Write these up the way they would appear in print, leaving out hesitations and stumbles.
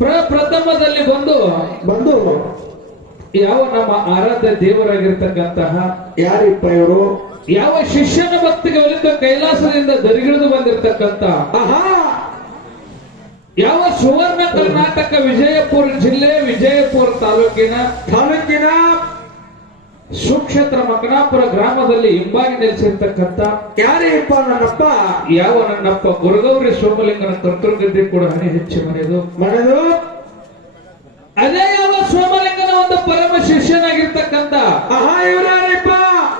ಪ್ರಪ್ರಥಮದಲ್ಲಿ ಬಂದು ಬಂದು ಯಾವ ನಮ್ಮ ಆರಾಧ್ಯ ದೇವರಾಗಿರ್ತಕ್ಕಂತಹ ಯಾರಿಪ್ಪ ಇವರು? ಯಾವ ಶಿಷ್ಯನ ಭಕ್ತಿಗೆ ಒಲಿತ ಕೈಲಾಸದಿಂದ ದರಿಗಿಳಿದು ಬಂದಿರತಕ್ಕಂತ ಆಹಾ ಯಾವ ಸುವರ್ಣ ಕರ್ನಾಟಕ ವಿಜಯಪುರ ಜಿಲ್ಲೆ ವಿಜಯಪುರ ತಾಲೂಕಿನ ಸುಕ್ಷೇತ್ರ ಮಕನಾಪುರ ಗ್ರಾಮದಲ್ಲಿ ಹಿಂಬಾಗಿ ನೆಲೆಸಿರ್ತಕ್ಕಂಥ ಯಾರಿಪ್ಪ ನನ್ನಪ್ಪ? ಯಾವ ನನ್ನಪ್ಪ ಗುರುಗೌರಿ ಸೋಮಲಿಂಗನ ಕರ್ತೃಗದ್ದೆ ಕೂಡ ಹಣೆ ಹೆಚ್ಚು ಮನೆದು ಅದೇ ಯಾವ ಸೋಮಲಿಂಗನ ಒಂದು ಪರಮ ಶಿಷ್ಯನಾಗಿರ್ತಕ್ಕಂಥ ಆಹಾ ಇವರಾರಿಪ್ಪ?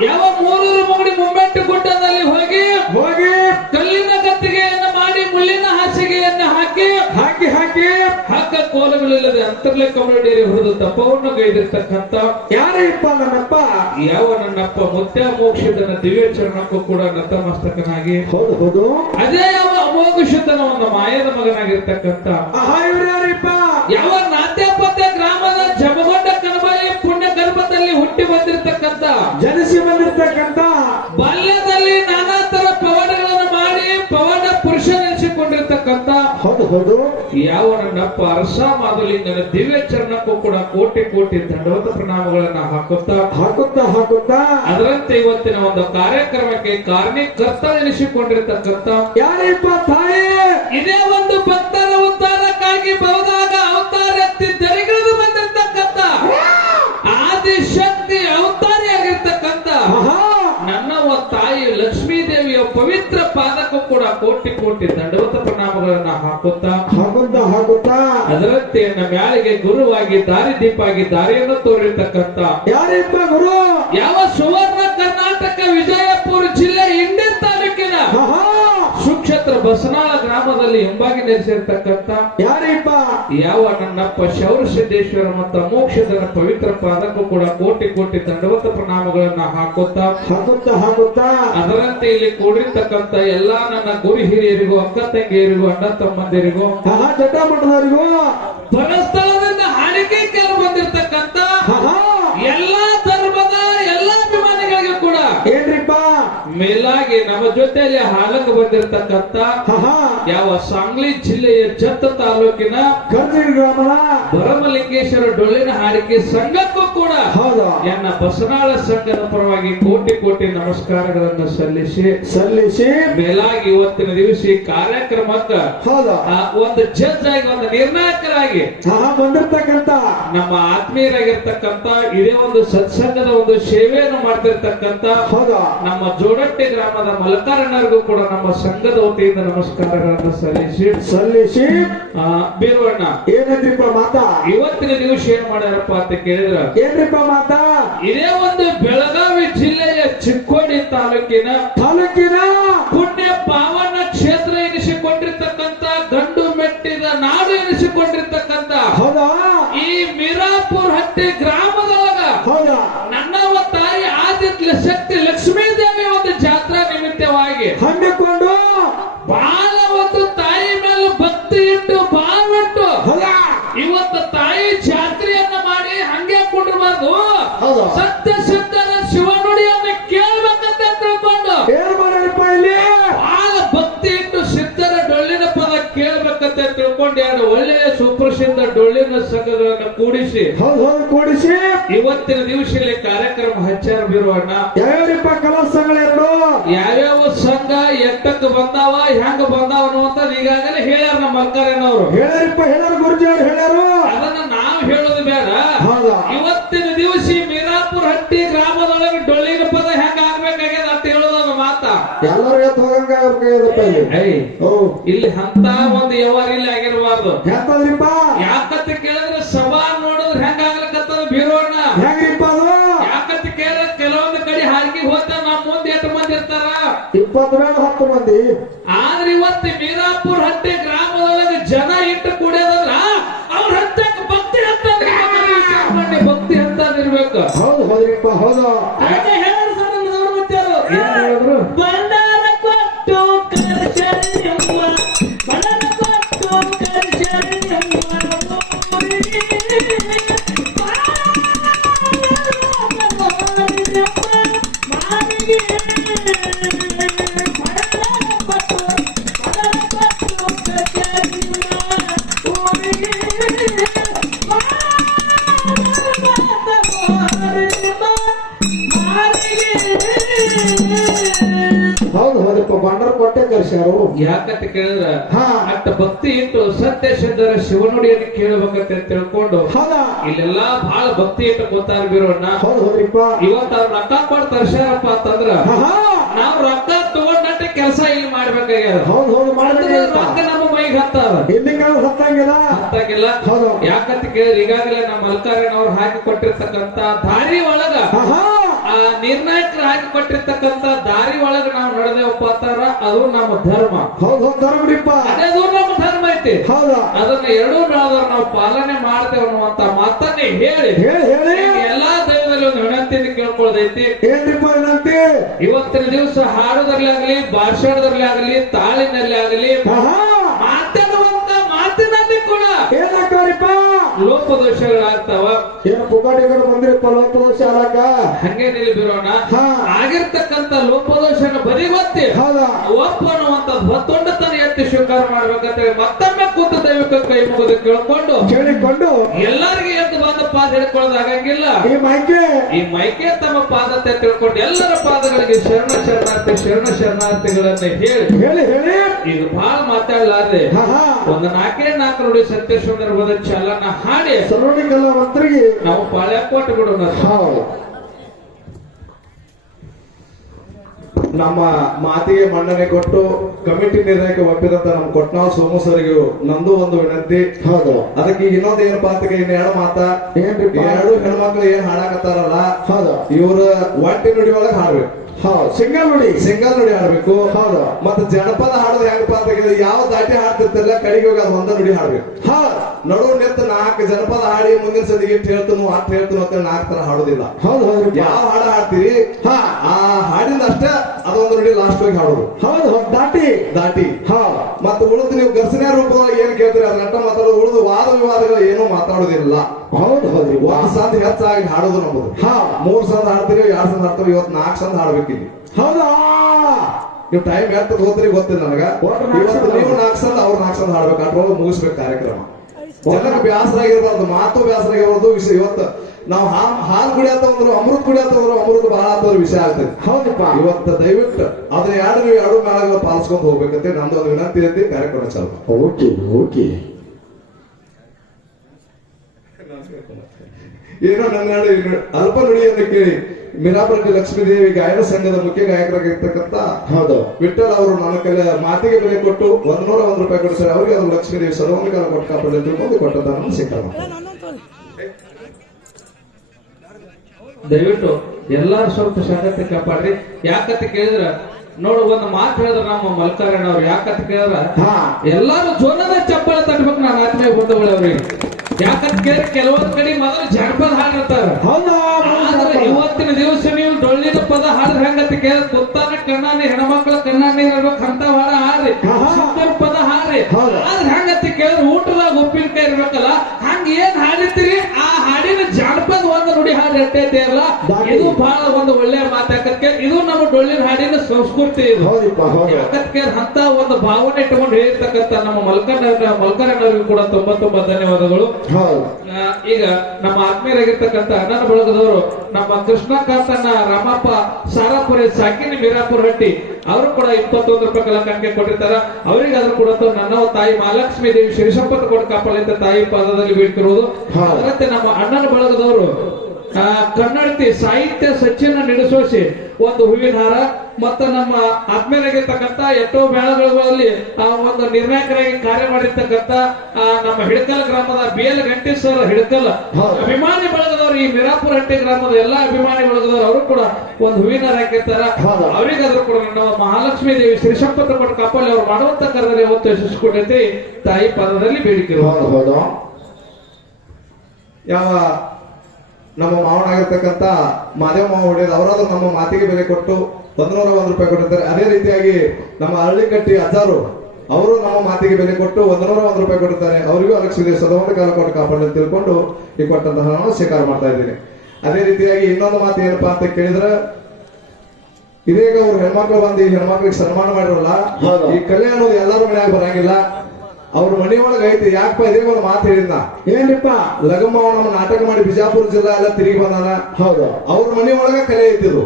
ಯಾವ ಮೂರೂರು ಮುಗುಡಿ ಮುಂಬೆಟ್ಟು ಗುಡ್ಡದಲ್ಲಿ ಹೋಗಿ ಕಲ್ಲಿನ ಗತ್ತಿಗೆಯನ್ನು ಮಾಡಿ ಮುಳ್ಳಿನ ಹಾಸಿಗೆಯನ್ನು ಹಾಕಿ ಹಗ್ಗ ಕೋಲುಗಳಿಲ್ಲದೆ ಅಂತರ್ಲೆ ಕಮಲಡೇರಿ ಹೊಡೆದು ತಪವನ್ನು ಗೈದಿರ್ತಕ್ಕಂಥ ಯಾರಿಪ್ಪ ನನ್ನಪ್ಪ? ಯಾವ ನನ್ನಪ್ಪ ಮುತ್ಯ ಮೋಕ್ಷದನ ದಿವ್ಯ ಚರಣಕ್ಕೂ ಕೂಡ ನತಮಸ್ತಕನಾಗಿ ಹೌದು ಅದೇ ಯಾವ ಅಮೋಘಶತನ ಒಂದು ಮಾಯದ ಮಗನಾಗಿರ್ತಕ್ಕಂಥ ಆಹಾ ಇವರಾರಿಪ್ಪ? ಯಾವ ನಾಟ್ಯಪತ್ಯ ಗ್ರಾಮದ ಜಮಗೊಂಡ ಕನಬಾಯಿ ಪುಣ್ಯ ಗರ್ಭದಲ್ಲಿ ಹುಟ್ಟಿ ಬಂದಿರತಕ್ಕಂತ ಜನಿಸಿ ಬಂದಿರತಕ್ಕಂತ ಬಾಲ್ಯದಲ್ಲಿ ನಾನಾ ತರ ಪವಾಡಗಳನ್ನು ಮಾಡಿ ಪವಾಡ ಪುರುಷನೆನಿಸಿಕೊಂಡಿರ್ತಕ್ಕಂತ ಹೌದು ಯಾವ ನನ್ನಪ್ಪ ಅರಸ ಮಾಧುಲಿಂಗನ ದಿವ್ಯ ಚರಣಕ್ಕೂ ಕೂಡ ಕೋಟಿ ಕೋಟಿ ದಂಡವತ ಪ್ರಣಾಮಗಳನ್ನ ಹಾಕುತ್ತಾ ಅದರಂತೆ ಇವತ್ತಿನ ಒಂದು ಕಾರ್ಯಕ್ರಮಕ್ಕೆ ಕಾರಣೀಕರ್ತ ಎನಿಸಿಕೊಂಡಿರ್ತಕ್ಕಂತ ಯಾರಿಪ್ಪ ತಾಯಿ? ಇದೇ ಒಂದು ಭಕ್ತರ ಉದ್ಧಾರಕ್ಕಾಗಿ ಬಹುದಾಗ ಅವತಾರ ದರಿಗಿಳಿದು ಬಂದಿರತಕ್ಕಂತ ಆದಿಶಕ್ತಿ ಅವತಾರಿಯಾಗಿರ್ತಕ್ಕಂತ ನನ್ನ ತಾಯಿ ಲಕ್ಷ್ಮೀ ದೇವಿಯ ಪವಿತ್ರ ಪಾದಕ್ಕೂ ಕೂಡ ಕೋಟಿ ಕೋಟಿ ದಂಡವತ ಪ್ರಣಾಮಗಳನ್ನ ಹಾಕುತ್ತಾ ಅದರಂತೆ ನಮ್ಮ ಯಾಳಿಗೆ ಗುರುವಾಗಿ ದಾರಿ ದೀಪಾಗಿ ದಾರಿಯನ್ನು ತೋರಿರ್ತಕ್ಕಂತ ಯಾರಿಪ್ಪ ಗುರು? ಯಾವ ಸುವರ್ಣ ಕರ್ನಾಟಕ ವಿಜಯಪುರ ಜಿಲ್ಲೆ ಇಂಡಿಯನ್ ತಾಲೂಕಿನ ಸುಕ್ಷೇತ್ರ ಬಸನಾಳ ಗ್ರಾಮದಲ್ಲಿ ಹಿಂಬಾಗಿ ನೆಲೆಸಿರ್ತಕ್ಕಂತ ಯಾರಿಪ್ಪ? ಯಾವ ನನ್ನಪ್ಪ ಶೌರ ಸಿದ್ದೇಶ್ವರ ಮತ್ತು ಮೋಕ್ಷದನ ಪವಿತ್ರ ಪಾದಕ್ಕೂ ಕೂಡ ಕೋಟಿ ಕೋಟಿ ದಂಡವತ ಪ್ರಣಾಮಗಳನ್ನ ಹಾಕುತ್ತಾ ಅದರಂತೆ ಇಲ್ಲಿ ಕೂಡಿರ್ತಕ್ಕಂತ ಎಲ್ಲಾ ನನ್ನ ಗುರು ಹಿರಿಯರಿಗೂ ಅಕ್ಕ ತಂಗಿಯರಿಗೂ ಅಣ್ಣ ತಮ್ಮಂದಿರಿಗೂ ಜಟಮಠದವರಿಗೂ ಪರಸ್ಥಳದಿಂದ ಹಾಡಿಕೆ ಕೇಳಿ ಬಂದಿರತಕ್ಕಂತ ಎಲ್ಲಾ ಧರ್ಮದ ಎಲ್ಲಾ ಅಭಿಮಾನಿಗಳಿಗೂ ಕೂಡ ಏನ್ರಿಪ್ಪ ಮೇಲಾಗಿ ನಮ್ಮ ಜೊತೆಯಲ್ಲಿ ಹಾಲಕ್ಕೆ ಬಂದಿರತಕ್ಕಂತ ಯಾವ ಸಾಂಗ್ಲಿ ಜಿಲ್ಲೆಯ ಜತ್ತ ತಾಲೂಕಿನ ಕರ್ಜಗಿ ಗ್ರಾಮದ ಭರಮಲಿಂಗೇಶ್ವರ ಡೊಳ್ಳಿನ ಹಾಡಿಕೆ ಸಂಘಕ್ಕೂ ಕೂಡ ಎನ್ನ ಬಸನಾಳ ಸಂಘದ ಪರವಾಗಿ ಕೋಟಿ ಕೋಟಿ ನಮಸ್ಕಾರಗಳನ್ನು ಸಲ್ಲಿಸಿ ಮೇಲಾಗಿ ಇವತ್ತಿನ ದಿವಸ ಈ ಕಾರ್ಯಕ್ರಮಕ್ಕೆ ಒಂದು ಜಡ್ಜ್ ಆಗಿ ಒಂದು ನಿರ್ಣಾಯಕರಾಗಿ ಬಂದಿರ್ತಕ್ಕಂತ ನಮ್ಮ ಆತ್ಮೀಯರಾಗಿರ್ತಕ್ಕಂತ ಇದೇ ಒಂದು ಸತ್ಸಂಗದ ಒಂದು ಸೇವೆಯನ್ನು ಮಾಡ್ತಿರ್ತಕ್ಕಂತ ನಮ್ಮ ಜೋಡಟ್ಟೆ ಗ್ರಾಮದ ಮಲಕಾರಣ್ಣರಿಗೂ ಕೂಡ ನಮ್ಮ ಸಂಘದ ವತಿಯಿಂದ ನಮಸ್ಕಾರಗಳನ್ನು ಸಲ್ಲಿಸಿ ಬೀರವಣ್ಣ ಏನಂದ್ರಿಪ್ಪ ಮಾತಾ? ಇವತ್ತಿನ ದಿವಸ ಏನ್ ಮಾಡ್ಯಾರಪ್ಪ ಅಂತ ಕೇಳಿದ್ರ ಏನ್ರಿಪ್ಪ ಮಾತಾ? ಇದೇ ಒಂದು ಬೆಳಗಾವಿ ಜಿಲ್ಲೆಯ ಚಿಕ್ಕೋಡಿ ತಾಲೂಕಿನ ಪುಣ್ಯ ಪಾವನ ಕ್ಷೇತ್ರ ಎನಿಸಿಕೊಂಡಿರ್ತಕ್ಕಂತ ಗಂಡು ಮೆಟ್ಟಿದ ನಾಡು ಎನಿಸಿಕೊಂಡಿರ್ತಕ್ಕಂತ ಈ ಮೀರಾಪುರ್ ಹಟ್ಟಿ ಗ್ರಾಮದೊಳಗ ನನ್ನವ ತಾಯಿ ಆದಿತ್ಯ ಶಕ್ತಿ ಲಕ್ಷ್ಮೀ ದೇವಿ ಒಂದು ಜಾತ್ರಾ ನಿಮಿತ್ತವಾಗಿ ಹಮ್ಮಿಕೊಂಡು ಬಾಳ ಒಂದು ತಾಯಿ ಮೇಲೆ ಭಕ್ತಿ ಇಟ್ಟು ಬಾಳ್ಬಿಟ್ಟು ಇವತ್ತು ತಾಯಿ ಜಾತ್ರೆಯನ್ನ ಮಾಡಿ ಹಂಗೆ ಕೊಟ್ಟಿರಬಾರ್ದು, ಸತ್ಯ ಸಿದ್ಧರ ಶಿವನುಡಿಯನ್ನು ಕೇಳ್ಬೇಕಂತ ತಿಳ್ಕೊಂಡು ಏನ್ ಮಾಡ್ಯಾರಪ್ಪ ಇಲ್ಲಿ? ಬಾಳ ಭಕ್ತಿ ಇಟ್ಟು ಸಿದ್ಧರ ಡೊಳ್ಳಿನ ಪದ ಕೇಳ್ಬೇಕಂತ ತಿಳ್ಕೊಂಡು ಎರಡು ಒಳ್ಳೆಯ ಸುಪ್ರಸಿದ್ಧ ಡೊಳ್ಳಿನ ಸಂಘಗಳನ್ನ ಕೂಡಿಸಿ ಇವತ್ತಿನ ದಿವಸ ಇಲ್ಲಿ ಕಾರ್ಯಕ್ರಮ ಹಚ್ಚಾರ ಬೀರುವಣ್ಣ. ಯಾವ್ಯಾವ ಕಲಾ ಸಂಘಗಳೆರಡು ಯಾವ್ಯಾವ ಸಂಘ ಎಟ್ಟಕ್ಕೆ ಬಂದಾವ ಹೆಂಗ ಬಂದಾವ ಅನ್ನುವಂತ ಈಗಾಗಲೇ ಹೇಳ್ಯಾರ ನಮ್ಮ ಮಲ್ಕಾರಣ್ಣವರು. ಹೇಳ್ಯಾರ ಗುರುಜಿ ಅವ್ರು ಹೇಳ್ಯಾರು. ಅದನ್ನ ನಾವು ಹೇಳೋದು ಬೇಡ. ಇವತ್ತಿನ ದಿವಸ ಮೀರಾಪುರ ಹಟ್ಟಿ ಗ್ರಾಮದೊಳಗೆ ಡೊಳ್ಳಿನ ಪದ ಹೆಂಗ ಆಗ್ಬೇಕಾಗ್ಯದ ಅಂತ ಹೇಳೋದು ಮಾತ ಎಲ್ಲರೂ ಇಲ್ಲಿ ಅಂತ ಒಂದು ವ್ಯವಹಾರ ಇಲ್ಲಿ ಆಗಿರಬಾರ್ದು. ಯಾಕಂದ್ರಿಪ್ಪ ಯಾಕಂತ ಕೇಳಿದ್ರೆ ಸಭಾ ನೋಡಿದ್ರೆ ಹೆಂಗ ಆಗ್ಲಕತ್ತದ ಬೀರೋಣ್ಣ? ಹೆಂಗ್ರಿಪ್ಪ ಅದು? ಯಾಕಂತ ಕೇಳಿದ್ರೆ ಕೆಲವೊಂದು ಕಡೆ ಹಾಕಿ ಹೋಗ್ತಾ ನಮ್ಮ ಮುಂದೆ ಎಷ್ಟು ಮಂದಿ ಇರ್ತಾರ? 20 ಮಂದಿ. ಆದ್ರೆ ಇವತ್ತು ಮೀರಾಪುರ ಹಟ್ಟಿ ಗ್ರಾಮದೊಳಗೆ ಜನ ಇಟ್ಟು ಕುಡಿಯೋದಲ್ಲ ಅವ್ರ ಹಚ್ಚಕ್ ಭಕ್ತಿ ಅಂತ ಭಕ್ತಿ ಅಂತ ಇರ್ಬೇಕು. ಹೌದು ಹೌದ್ರಿಪ್ಪ ಹೌದು. ಹೇಳಿದ್ರು ಬಂಡಾರ ಕೊಟ್ಟು ಕರ್ಚರಿಯವ್ವ, ಬಂಡಾರ ಕೊಟ್ಟು ಕರ್ಚರಿಯವ್ವ, ಮಾರಿಗೆ ಕರೆಸ್ಯಾರು ಯಾಕಂತ ಕೇಳಿದ್ರ ಹಾ. ಅಟ್ಟ ಭಕ್ತಿ ಇಟ್ಟು ಸತ್ಯ ಶುದ್ಧರ ಶಿವನುಡಿಯನ್ನು ಕೇಳಬೇಕಂತ ತಿಳ್ಕೊಂಡು ಹೌದಾ ಇಲ್ಲೆಲ್ಲಾ ಬಹಳ ಭಕ್ತಿ ಇಟ್ಟು ಗೊತ್ತಾರ ಬೀರೋಣ. ಹೌದು ಹೌದ್ರಿಪ್ಪ ಇವತ್ತ ಅವ್ರ ರೊಕ್ಕ ಕೊಟ್ಟು ತರ್ಸ್ಯಾರಪ್ಪ ಅಂತಂದ್ರ ಆಹಾ. ನಾವ್ ರೊಕ್ಕ ತಗೊಂಡಂತೆ ಕೆಲಸ ಇಲ್ಲಿ ಮಾಡ್ಬೇಕಾಗ್ಯದ. ಹೌದು ಹೌದು ಅಂದ್ರೆ ರೊಕ್ಕ ನಮ್ಮ ಮೈಗೆ ಹತ್ತಾವ ಇಲ್ಲಿ ಕಾಲ ಹತ್ತಂಗಿಲ್ಲ ಹತ್ತಾಗಿಲ್ಲ. ಹೌದು ಯಾಕಂತ ಕೇಳಿದ್ರೆ ಈಗಾಗಲೇ ನಮ್ಮ ಮಲ್ಕಾರಣ್ಣವ್ರು ಹಾಕಿ ಕೊಟ್ಟಿರ್ತಕ್ಕಂತ ದಾರಿ ಒಳಗ ಆಹಾ. ಆ ನಿರ್ಣಾಯಕರು ಹಾಕಿ ಕೊಟ್ಟಿರ್ತಕ್ಕಂತ ದಾರಿ ಒಳಗ ನಾವು ನಡೆದೇವಪ್ಪ ಅಂತಾರ ಅದು ನಮ್ಮ ಧರ್ಮ. ಹೌದು ಹೌದು ಧರ್ಮರಿಪ್ಪ ಅದೇದು ನಮ್ಮ ಧರ್ಮ ಐತಿ. ಹೌದಾ ಅದನ್ನ ಎರಡೂ ನಾಳದವ್ರು ನಾವು ಪಾಲನೆ ಮಾಡ್ತೇವೆ ಅನ್ನುವಂತ ಮಾತನ್ನೇ ಹೇಳಿ ಹೇಳಿ ಹೇಳಿ ಎಲ್ಲಾ ದೈವದಲ್ಲಿ ಒಂದು ವಿನಂತಿಯನ್ನು ಕೇಳ್ಕೊಳ್ಳೋದೈತಿ. ಏನ್ರಿಪ್ಪ ಏನಂತಿ ಇವತ್ತಿನ ದಿವಸ ಹಾಡೋದ್ರಲ್ಲಿ ಆಗಲಿ ಭಾಷಣದಲ್ಲಿ ಆಗಲಿ ತಾಳಿನಲ್ಲಿ ಆಗಲಿ ಆಹಾ. ಮಾತಾಡುವಂತ ಮಾತಿನಲ್ಲಿ ಕೂಡ ಏನಾಗ್ತಾರಿಪ್ಪ ಲೋಪದೋಷಗಳಾಗ್ತಾವ. ಏನು ಪುಗಾಡಿ ಕಡೆ ಬಂದಿರಪ್ಪ ಲೋಪದೋಷ ಅಲಾಕ ಹಂಗೆ ನಿಲ್ಬಿರೋಣ. ಹಾ. ಆಗಿರ್ತಕ್ಕಂತ ಲೋಪದೋಷನ ಬದಿಗೊತ್ತಿ ಹೌದಾ ಒಪ್ಪ ಅನ್ನುವಂತ ಹೊತ್ತೊಂಡತನ ಎತ್ತಿ ಸ್ವೀಕಾರ ಮಾಡ್ಬೇಕಂತೇಳಿ ಮತ್ತೊಮ್ಮೆ ಕೂತು ದೈವಿಕ ಕೈ ಮುಗಿದು ಕೇಳ್ಕೊಂಡು ಕೇಳಿಕೊಂಡು ಎಲ್ಲರಿಗೆ ಎದ್ದು ಬಂದ ಪಾದ ಹಿಡ್ಕೊಳ್ಳೋದು ಆಗಂಗಿಲ್ಲ. ಈ ಮೈಕೆ ಈ ಮೈಕೆ ತಮ್ಮ ಪಾದತೆ ತಿಳ್ಕೊಂಡು ಎಲ್ಲರ ಪಾದಗಳಿಗೆ ಶರಣ ಶರಣಾರ್ಥಿಗಳನ್ನ ಹೇಳಿ ಹೇಳಿ ಹೇಳಿ ಈಗ ಬಹಳ ಮಾತಾಡಲಾರ್ದೆ ಆಹಾ. ಒಂದು ನಾಲ್ಕೇ ನಾಲ್ಕು ನುಡಿ ಸತ್ಯ ಸಂದರ್ಭದ ಚಾಲನ ಹಾಡಿ ಸರ್ವಣಿಗೆಲ್ಲ ಮಂತ್ರಿಗೆ ನಾವು ಪಾಳ್ಯ ಕೊಟ್ಟು ಬಿಡೋಣ. ಹೌದು ನಮ್ಮ ಮಾತಿಗೆ ಮನ್ನಣೆ ಕೊಟ್ಟು ಕಮಿಟಿ ನಿರ್ಣಯಕ್ಕೆ ಒಪ್ಪಿದಂತ ನಮ್ಮ ಕೊಟ್ನಾಳ್ ಸೋಮು ಸರ್ಗೆ ನಂದು ಒಂದು ವಿನಂತಿ. ಹೌದು ಅದಕ್ಕೆ ಇನ್ನೊಂದು ಏನಪ್ಪಾ ಅಂತ ಇನ್ನೆರಡು ಮಾತ ಏನ್ರಿ ಎರಡು ಹೆಣ್ಮಕ್ಳು ಏನ್ ಹಾಡಾಕತ್ತಾರಲ್ಲ ಹೌದು ಇವ್ರ ಒಂಟಿ ನುಡಿ ಒಳಗೆ ಹಾಡ್ಬೇಕು. ಹೌದು ಸಿಂಗಲ್ ನುಡಿ ಹಾಡ್ಬೇಕು. ಹೌದು ಮತ್ತೆ ಜನಪದ ಹಾಡೋದು ಹೆಂಗಪ್ಪ ಅಂತ ಕೇಳಿದ್ರೆ ಯಾವ ದಾಟಿ ಹಾಡ್ತಿರ್ತಿಲ್ಲ ಕಡೆಗೆ ಹೋಗಿ ಅದು ಒಂದ ನುಡಿ ಹಾಡ್ಬೇಕು. ಹೌದು ನಡು ನಿಂತು 4 ಜನಪದ ಹಾಡಿ ಮುಂದಿನ ಸದಿಗೆ ಹೇಳ್ತನು ಅಟ್ ಹೇಳ್ತನು ಅಂತ 4 ತರ ಹಾಡೋದಿಲ್ಲ. ಹೌದು ಹೌದು ಯಾವ ಹಾಡ ಹಾಡ್ತೀರಿ ಆ ಹಾಡಿಂದ ಅಷ್ಟೇ ಅದೊಂದು ನುಡಿ ಲಾಸ್ಟ್ ಹೋಗಿ ಹಾಡೋದು. ಹೌದು ದಾಟಿ ಹಾ ಮತ್ತೆ ಉಳಿದು ನೀವು ಘರ್ಷಣೆ ರೂಪದಲ್ಲಿ ಏನ್ ಕೇಳ್ತೀರಿ ಅದ್ರ ಅಟ್ಟ ಮಾತಾಡೋದು. ಉಳಿದು ವಾದ ವಿವಾದಗಳು ಏನೂ ಮಾತಾಡೋದಿಲ್ಲ. ಹೌದು ಹೌದು ಒಂದ್ ಸಂದ ಹೆಚ್ಚಾಗಿ ಹಾಡೋದು ನಮ್ಮದು. 3 ಸಂದ ಹಾಡ್ತೀರಿ 2 ಸಂದ ಹಾಡ್ತೀವಿ. ಇವತ್ತು 4 ಸಂದ ಹಾಡ್ಬೇಕಿಲ್ಲಿ. ಹೌದಾ ನೀವು ಟೈಮ್ ಎಷ್ಟು ಹೋದ್ರಿ ಗೊತ್ತಿಲ್ಲ ನನಗ. ಇವತ್ತು ನೀವು 4 ಸಂದ ಅವ್ರು 4 ಸಂದ ಹಾಡ್ಬೇಕು. ಅದ್ರೊಳಗೆ ಮುಗಿಸ್ಬೇಕು ಕಾರ್ಯಕ್ರಮ. ಜನಕ್ಕೆ ಬೇಸರಾಗಿರ್ಬಾರ್ದು, ಮಾತು ಬೇಸರಾಗಿರ್ಬಾರ್ದು. ವಿಷಯ ಇವತ್ತು ನಾವು ಹಾಲು ಕುಡಿಯತ್ತ ಅಂದ್ರು ಅಮೃತ ಕುಡಿಯತ್ತ ಅಂದ್ರು ಅಮೃತ ಬಹಳ ಅಂತಂದ್ರೆ ವಿಷಯ ಆಗ್ತದೆ. ಹೌದಪ್ಪ ಇವತ್ತು ದಯವಿಟ್ಟು ಅದ್ರ ನೀವು ಎರಡು ಮೇಳಗಳು ಪಾಲಿಸ್ಕೊಂಡು ಹೋಗ್ಬೇಕಂತ ನಮ್ದು ಒಂದು ವಿನಂತಿ ಐತಿ. ಕಾರ್ಯಕ್ರಮ ಚಾಲು. ಓಕೆ ಏನೋ ನನ್ನ ಅಲ್ಪ ನುಡಿಯನ್ನು ಕೇಳಿ ಮಿರಾಪುರ ಲಕ್ಷ್ಮೀ ದೇವಿ ಗಾಯನ ಸಂಘದ ಮುಖ್ಯ ಗಾಯಕರಾಗಿರ್ತಕ್ಕಂಥ ಹೌದು ವಿಠಲ್ ಅವರು ನನ್ನ ಕೈಲ ಮಾತಿಗೆ ಬೆಲೆ ಕೊಟ್ಟು 101 ರೂಪಾಯಿ ಕೊಡ್ತಾರೆ. ಅವರಿಗೆ ಅದು ಲಕ್ಷ್ಮೀ ದೇವಿ ಸರ್ವಾಂಗೀಕಾರ ಕೊಟ್ಟು ಕಾಪಾಡಲಿ ತಿಳ್ಕೊಂಡು ಕೊಟ್ಟದನ್ನು ಸ್ವೀಕಾರ ದಯವಿಟ್ಟು ಎಲ್ಲಾರು ಸ್ವಲ್ಪ ಶಾಂತತೆ ಕಾಪಾಡ್ರಿ. ಯಾಕಂತ ಕೇಳಿದ್ರ ನೋಡು ಒಂದು ಮಾತು ಹೇಳಿದ್ರ ನಮ್ಮ ಮಲ್ಕಾರಣ್ಣ ಅವ್ರು ಯಾಕಂತ ಕೇಳಿದ್ರ ಎಲ್ಲಾರು ಜೋರದ ಚಪ್ಪಳ ತಟ್ಬೇಕು. ನಾನು ಆತ್ಮೀಯ ಬಂಧುಗಳು ಅವ್ರಿಗೆ ಯಾಕಂತ ಕೇಳಿದ್ರೆ ಕೆಲವೊಂದ್ ಕಡೆ ಮೊದಲು ಜನಪದ ಹಾಡಿರ್ತಾರ. ಆದ್ರೆ ಇವತ್ತಿನ ದಿವಸ ನೀವು ಡೊಳ್ಳಿನ ಪದ ಹಾಡಿದ್ರೆ ಹೆಂಗಂತ ಕೇಳಿದ್ರೆ ಗೊತ್ತಾನ ಕಣ್ಣಾನಿ ಹೆಣ್ಮಕ್ಳ ಕಣ್ಣಾನಿ ಇರ್ಬೇಕು ಅಂತ ಹಾಡ ಹಾಡ್ರಿ. ಸುಂದರ ಪದ ಹಾಡ್ರಿ. ಆದ್ರೆ ಹೆಂಗಂತ ಕೇಳಿದ್ರೆ ಊಟದಾಗ ಉಪ್ಪಿನಕಾಯಿ ಇರ್ಬೇಕಲ್ಲ ಹಂಗ ಏನ್ ಹಾಡಿರ್ತೀರಿ ಆ ಹಾಡಿನ ಜಾನಪದ ಒಂದು ನುಡಿ ಹಾಡು ಇರ್ತೈತೆ ಅಲ್ಲ. ಇದು ಬಹಳ ಒಂದು ಒಳ್ಳೆಯ ಮಾತಾಕಕ್ಕೆ ಇದು ನಮ್ಮ ಡೊಳ್ಳಿನ ಹಾಡಿನ ಸಂಸ್ಕೃತಿ. ಯಾಕಂತ ಅಂತ ಒಂದು ಭಾವನೆ ಇಟ್ಕೊಂಡು ಹೇಳಿರ್ತಕ್ಕಂಥ ನಮ್ಮ ಮಲ್ಕರಣ್ಣವ್ರಿಗೂ ಕೂಡ ತುಂಬಾ ಧನ್ಯವಾದಗಳು. ಈಗ ನಮ್ಮ ಆತ್ಮೀಯರಾಗಿರ್ತಕ್ಕಂಥ ಅಣ್ಣನ ಬಳಗದವರು ನಮ್ಮ ಕೃಷ್ಣಕಾಂತನ ರಾಮಪ್ಪ ಸಾರಾಪುರಿ ಸಾಕಿನಿ ಮೀರಾಪುರ ಹಟ್ಟಿ ಅವರು ಕೂಡ 21 ರೂಪಾಯಿ ಕಲಕಂಗೆ ಕೊಟ್ಟಿರ್ತಾರ. ಅವರಿಗೆ ಅದ್ರ ಕೂಡ ನನ್ನ ತಾಯಿ ಮಹಾಲಕ್ಷ್ಮೀ ದೇವಿ ಶ್ರೀ ಸಂಪತ್ತು ಕೊಟ್ಟು ಕಾಪಾಡಲಿಂದ ತಾಯಿ ಪಾದದಲ್ಲಿ ಬೇಡ್ತಿರುವುದು. ಅದರಂತೆ ನಮ್ಮ ಅಣ್ಣನ ಬಳಗದವರು ಕನ್ನಡತಿ ಸಾಹಿತ್ಯ ಸಚಿನ ನಡೆಸೋಸಿ ಒಂದು ಹೂವಿನ ಹಾರ ಮತ್ತು ನಮ್ಮ ಆತ್ಮೀಯರಾಗಿರ್ತಕ್ಕಂಥ ಎಷ್ಟೋ ಮೇಳಗಳಲ್ಲಿ ಒಂದು ನಿರ್ಣಾಯಕರಾಗಿ ಕಾರ್ಯ ಮಾಡಿರ್ತಕ್ಕಂಥ ನಮ್ಮ ಹಿಡಕಲ್ ಗ್ರಾಮದ BL ಗಂಟೇಶ್ವರ ಹಿಡಕಲ್ ಅಭಿಮಾನಿ ಬಳಗದವರು ಈ ಮೀರಾಪುರ ಹಟ್ಟಿ ಗ್ರಾಮದ ಎಲ್ಲಾ ಅಭಿಮಾನಿ ಬಳಗದವರು ಅವರು ಕೂಡ ಒಂದು ಹೂವಿನ ಹಾರ ಹಾಕಿರ್ತಾರ. ಅವರಿಗಾದ್ರೂ ಕೂಡ ನಮ್ಮ ಮಹಾಲಕ್ಷ್ಮೀ ದೇವಿ ಶ್ರೀ ಸಂಪತ್ತು ಕೊಟ್ಟು ಕಾಪಾಡಿ ಅವರು ಮಾಡುವಂತ ಕಾರ್ಯದಲ್ಲಿ ಯಾವತ್ತು ಯಶಸ್ವಿಗೊಂಡೈತಿ ತಾಯಿ ಪಾದದಲ್ಲಿ ಬೇಡಿಕೆರು. ಯಾವ ನಮ್ಮ ಮಾವನಾಗಿರ್ತಕ್ಕಂಥ ಮಾದೇವ ಮಾವ ಹೊಡೆಯದು ಅವರಾದ್ರೂ ನಮ್ಮ ಮಾತಿಗೆ ಬೆಲೆ ಕೊಟ್ಟು 101 ರೂಪಾಯಿ ಕೊಟ್ಟಿದ್ದಾರೆ. ಅದೇ ರೀತಿಯಾಗಿ ನಮ್ಮ ಹಳ್ಳಿಕಟ್ಟಿ ಅಜ್ಜಾರು ಅವರು ನಮ್ಮ ಮಾತಿಗೆ ಬೆಲೆ ಕೊಟ್ಟು 101 ರೂಪಾಯಿ ಕೊಟ್ಟಿದ್ದಾರೆ. ಅವರಿಗೂ ಲಕ್ಷ್ಮೀ ಸದವಂತ ಕಾಲ ಕೊಟ್ಟು ಕಾಪಾಡಲು ತಿಳ್ಕೊಂಡು ಈ ಕೊಟ್ಟಂತಹ ಹಣವನ್ನು ಸ್ವೀಕಾರ ಮಾಡ್ತಾ ಇದ್ದೀನಿ. ಅದೇ ರೀತಿಯಾಗಿ ಇನ್ನೊಂದು ಮಾತು ಏನಪ್ಪಾ ಅಂತ ಕೇಳಿದ್ರೆ ಇದೀಗ ಅವ್ರು ಹೆಣ್ಮಕ್ಳು ಬಂದು ಈ ಹೆಣ್ಮಕ್ಳಿಗೆ ಸನ್ಮಾನ ಮಾಡಿರಲ್ಲ. ಈ ಕಲೆ ಅನ್ನೋದು ಎಲ್ಲಾರು ಮನೆಯಾಗ ಬರಂಗಿಲ್ಲ. ಅವ್ರ ಮನಿ ಒಳಗ ಐತಿ. ಯಾಕಪ್ಪ ಇದೇ ಒಂದು ಮಾತು ಹೇಳಿದ್ನ ಏನ್ರಿಪ್ಪ ಲಗಮ್ಮ ನಮ್ಮ ನಾಟಕ ಮಾಡಿ ಬಿಜಾಪುರ ಜಿಲ್ಲಾ ಎಲ್ಲ ತಿರುಗಿ ಬಂದಾನ. ಹೌದು ಅವ್ರ ಮನಿ ಒಳಗ ಕಲೆ ಐತಿದ್ರು.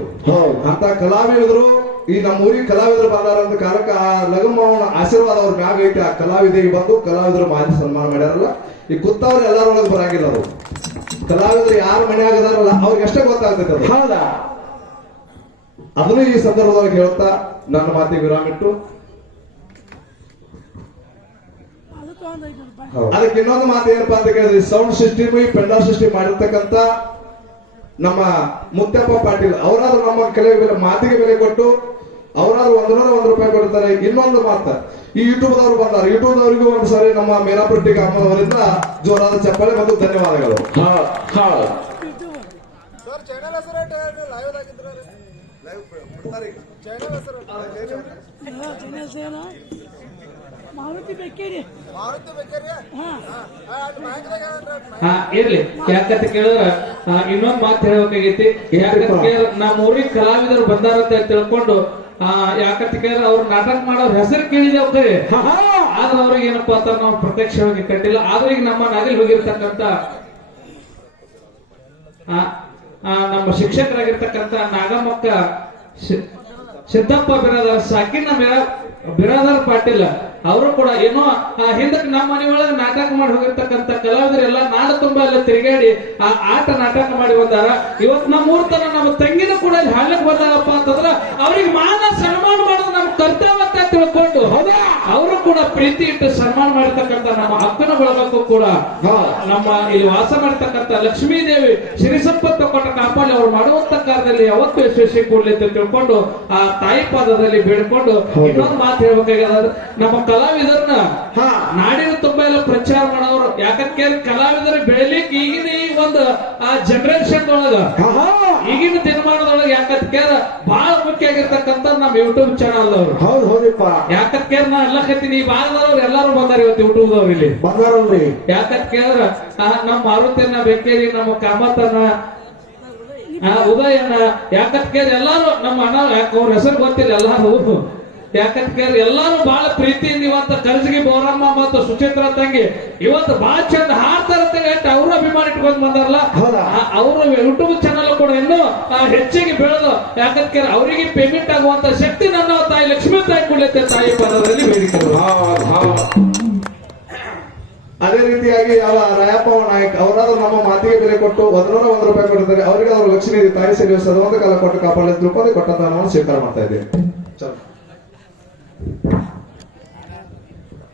ಅಂತ ಕಲಾವಿದರು ಈ ನಮ್ಮ ಊರಿಗೆ ಕಲಾವಿದರು ಬಂದಾರ ಅಂತ ಕಾಲಕ್ಕೆ ಆ ಲಗಮ್ಮವನ ಆಶೀರ್ವಾದ ಅವ್ರ ಮ್ಯಾಗ ಐತಿ. ಆ ಕಲಾವಿದಿಗೆ ಬಂದು ಕಲಾವಿದರು ಮಾಜಿ ಸನ್ಮಾನ ಮಾಡ್ಯಾರಲ್ಲ. ಈ ಕೂತವ್ರು ಎಲ್ಲರೊಳಗೆ ಬರಂಗಿಲ್ಲ ಅವರು. ಕಲಾವಿದರು ಯಾರ ಮನೆಯಾಗ ಅದಾರಲ್ಲ ಅವ್ರಿಗೆ ಅಷ್ಟೇ ಗೊತ್ತಾಗ್ತೈತೆ ಅದು. ಹೌದಾ? ಅದನ್ನು ಈ ಸಂದರ್ಭದೊಳಗೆ ಹೇಳ್ತಾ ನನ್ನ ಮಾತಿಗೆ ವಿರಾಮ ಇಟ್ಟು ಅದಕ್ಕೆ ಇನ್ನೊಂದು ಮಾತು ಏನಪ್ಪಾ ಅಂತ ಕೇಳಿದ್ರೆ, ಸೌಂಡ್ ಸಿಸ್ಟಮ್ ಈ ಪೆಂಡಾಲ್ ಸಿಸ್ಟಮ್ ಮಾಡಿರ್ತಕ್ಕಂತ ನಮ್ಮ ಮುತ್ತಪ್ಪ ಪಾಟೀಲ್ ಅವರಾದ್ರೂ ನಮ್ಮ ಕೆಲವು ಬೆಲೆ ಮಾತಿಗೆ ಬೆಲೆ ಕೊಟ್ಟು ಅವರಾದ್ರೂ $1 ರೂಪಾಯಿ ಕೊಡ್ತಾರೆ. ಇನ್ನೊಂದು ಮಾತ, ಈ ಯೂಟ್ಯೂಬ್ ದವರು ಬಂದಾರೆ. ಯೂಟ್ಯೂಬ್ ದವರಿಗೂ ಒಂದ್ಸರಿ ನಮ್ಮ ಮೇರಾಪುಟ್ಟಿ ಅಮ್ಮನವರಿಂದ ಜೋರಾದ ಚಪ್ಪಾಳೆ ಮತ್ತು ಧನ್ಯವಾದಗಳು. ಇರ್ಲಿ, ಯಾಕಂತ ಕೇಳಿದ್ರ ಇನ್ನೊಂದ್ ಮಾತು ಹೇಳ್ಬೇಕಾಗೈತಿ. ಯಾಕಂತ ಕೇಳಿದ್ರ ನಮ್ಮ ಊರಿಗೆ ಕಲಾವಿದರು ಬಂದಾರಂತ ತಿಳ್ಕೊಂಡು ಯಾಕಂತ ಕೇಳಿದ್ರೆ ಅವ್ರು ನಾಟಕ ಮಾಡೋರ್ ಹೆಸರು ಕೇಳಿದೇವ್ ಕರೆ, ಆದ್ರೆ ಅವ್ರಿಗೆ ಏನಪ್ಪಾ ಅಂತ ನಾವು ಪ್ರತ್ಯಕ್ಷವಾಗಿ ಕಂಡಿಲ್ಲ. ಆದ್ರೆ ಈಗ ನಮ್ಮ ನಾಗಲ್ ಹೋಗಿರ್ತಕ್ಕಂತ ನಮ್ಮ ಶಿಕ್ಷಕರಾಗಿರ್ತಕ್ಕಂತ ನಾಗಮ್ಮಕ್ಕ ಸಿದ್ದಪ್ಪ ಬಿರಾದಾರ್, ಸಾಕಿನ ಬಿರಾದಾರ್ ಪಾಟೀಲ್ ಅವರು ಕೂಡ ಏನೋ ಹಿಂದಕ್ಕೆ ನಮ್ಮ ಮನೆ ಒಳಗೆ ನಾಟಕ ಮಾಡಿ ಹೋಗಿರ್ತಕ್ಕಂಥ ಕಲಾವಿದರೆಲ್ಲ ನಾಡು ತುಂಬಾ ಎಲ್ಲ ತಿರುಗಾಡಿ ಆ ಆಟ ನಾಟಕ ಮಾಡಿ ಬಂದಾರ. ಇವತ್ತು ನಮ್ಮ ಊರ್ ತನ ನಮ್ಮ ತಂಗಿನ ಕೂಡ ಹಾಲಕ್ ಬಂದಾರಪ್ಪ ಅಂತಂದ್ರ ಅವ್ರಿಗೆ ಮಾನ ಸನ್ಮಾನ ಮಾಡೋದು ನಮ್ಮ ಕರ್ತವ್ಯ ಅಂತ ತಿಳ್ಕೊಂಡು ಅವರು ಕೂಡ ಪ್ರೀತಿ ಇಟ್ಟು ಸನ್ಮಾನ ಮಾಡಿರ್ತಕ್ಕಂಥ ನಮ್ಮ ಅಕ್ಕನ ಬಳಗಕ್ಕೂ ಕೂಡ ನಮ್ಮ ಇಲ್ಲಿ ವಾಸ ಮಾಡಿರ್ತಕ್ಕಂಥ ಲಕ್ಷ್ಮೀ ದೇವಿ ಸಿರಿ ಸಂಪತ್ತು ಕೊಟ್ಟ ಕಾಪಾಡಿ ಅವ್ರು ಮಾಡುವಂತ ಕಾರ್ಯದಲ್ಲಿ ಯಾವತ್ತೂ ಯಶಸ್ವಿ ಕೊಡ್ಲಿ ಅಂತ ತಿಳ್ಕೊಂಡು ಆ ತಾಯಿ ಪಾದದಲ್ಲಿ ಬೇಡ್ಕೊಂಡು ಇನ್ನೊಂದು ಮಾತು ಹೇಳ್ಬೇಕಾಗ್ಯದ. ನಮ್ಮ ಕಲಾವಿದರನ್ನ ನಾಡಿನ ತುಂಬಾ ಎಲ್ಲ ಪ್ರಚಾರ ಮಾಡೋರು. ಯಾಕಂದ್ರೆ ಕಲಾವಿದರು ಬೆಳಿಲಿಕ್ಕೆ ಈಗಿನ ಈ ಒಂದು ಜನರೇಷನ್ ಒಳಗ ಈಗಿನ ದಿನಮಾನದೊಳಗೆ ಯಾಕಂತ ಬಹಳ ಮುಖ್ಯ ಆಗಿರ್ತಕ್ಕಂಥ ನಮ್ಮ ಯೂಟ್ಯೂಬ್ ಚಾನಲ್ ಅವರು. ಹೌದು ಹೌದಪ್ಪ. ಯಾಕಂತ ನಾ ಎಲ್ಲ ಕತ್ತೀನಿ ಈ ಭಾಗದವ್ರು ಎಲ್ಲಾರು ಬಂದಾರ ಇವತ್ತು ಯೂಟ್ಯೂಬ್ ದವ್ರು ಇಲ್ಲಿ ಬಂದಾರಲ್ರಿ. ಯಾಕಂತ ಕೇಳಿದ್ರ ನಮ್ಮ ಮಾರುತಿಯನ್ನ ಬೆಕ್ಕೇರಿ, ನಮ್ಮ ಕಾಮತನ, ಉದಯನ, ಯಾಕಂತ ಕೇಳಿ ಎಲ್ಲಾರು ನಮ್ಮ ಅಣ್ಣ ಅವ್ರ ಹೆಸರು ಗೊತ್ತಿಲ್ಲ ಎಲ್ಲಾರು. ಯಾಕಂತ ಕೇಳಿ ಎಲ್ಲಾರು ಬಹಳ ಪ್ರೀತಿಯಿಂದ ಇವತ್ತು ಕರ್ಜಿಗೆ ಬೋರಮ್ಮ ಮತ್ತು ಸುಚಿತ್ರಾ ತಂಗಿ ಇವತ್ತು ಬಹಳ ಚಂದ ಹಾಡ್ತಾರಂತ ಅವರು ಅಭಿಮಾನ ಇಟ್ಕೊಂಡು ಬಂದಾರಲ್ಲ. ಅವ್ರ ಯೂಟ್ಯೂಬ್ ಚಾನಲ್ ಕೂಡ ಇನ್ನೂ ಹೆಚ್ಚಿಗೆ ಬೆಳೆದು ಯಾಕಂತ ಕೇಳಿ ಅವರಿಗೆ ಪೇಮೆಂಟ್ ಆಗುವಂತ ಶಕ್ತಿ ನನ್ನ ತಾಯಿ ಲಕ್ಷ್ಮೀ ತಾಯಿ ಕೊಡ್ಲತ್ತೆ ತಾಯಿ ಪದದಲ್ಲಿ ಬೇಡಿಕೆ. ಅದೇ ರೀತಿಯಾಗಿ ಯಾವ ರಾಯಪ್ಪ ನಾಯಕ್ ಅವರಾದ್ರೂ ನಮ್ಮ ಮಾತಿಗೆ ಬೆಲೆ ಕೊಟ್ಟು $1 ರೂಪಾಯಿ ಕೊಡ್ತಾರೆ. ಅವರಿಗೆ ಅವರು ಲಕ್ಷ್ಮೀ ತಾಯಿ ಸೇವೆ ಸದವಂತ ಕಾಲ ಕೊಟ್ಟು ಕಾಪಾಡಲು ತಿಳ್ಕೊಂಡು ಕೊಟ್ಟಂತ ನಾವು ಸ್ವೀಕಾರ ಮಾಡ್ತಾ ಇದ್ದೇವೆ.